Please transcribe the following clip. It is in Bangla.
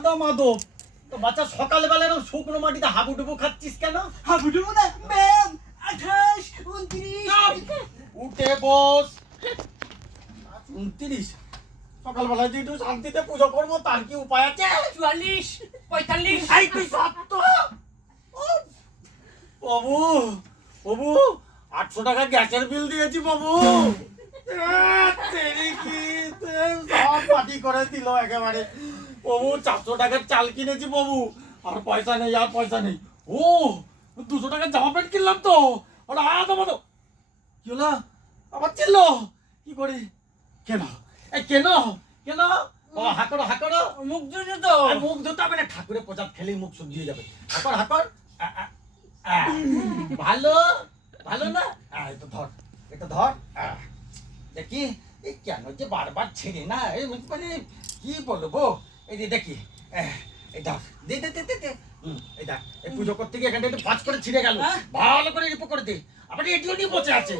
আদা মাদব। তো বাচ্চা সকালবেলা এরকম শুকনো মাটিতে হাবুডুবু খাচ্ছিস কেন? হাবুডুবু না ম্যাম, 28, 29। উঠে বস। 29 সকালবেলায় যে একটু শান্তিতে পুজো করবো তার কি উপায় আছে? 44, 45। এই তুই সত্য বাবু, বাবু 800 টাকা গ্যাসের বিল দিয়েছি বাবু। সব পার্টি করে দিল একেবারে। বাবু 400 টাকার চাল কিনেছি বাবু, আর পয়সা নেই, আর পয়সা নেই। ও 200 টাকার জামা প্যান্ট কিনলাম তো, ওটা আলাদা মতো কি হলো? আবার ছিল কি করি? কেন এই কেন কেন? ও হাকড় হাকড় মুখ ধুয়ে তো। আর মুখ ধুতে হবে না, ঠাকুরের প্রসাদ খেলেই মুখ শুকিয়ে যাবে। হাকড় হাকড় ভালো ভালো না? এটা ধর, এটা ধর। দেখি এই কেন যে বারবার ছেড়ে না, এই মানে কি বলবো? এই যে দেখি এই ধর, দে দে দে দে। এই দেখ, এই পুজো করতে গিয়ে এখানটা একটু ভাঁজ করে ছিঁড়ে গেল, ভালো করে রিপো করে দে। আবার এটিও নিয়ে বসে আছে।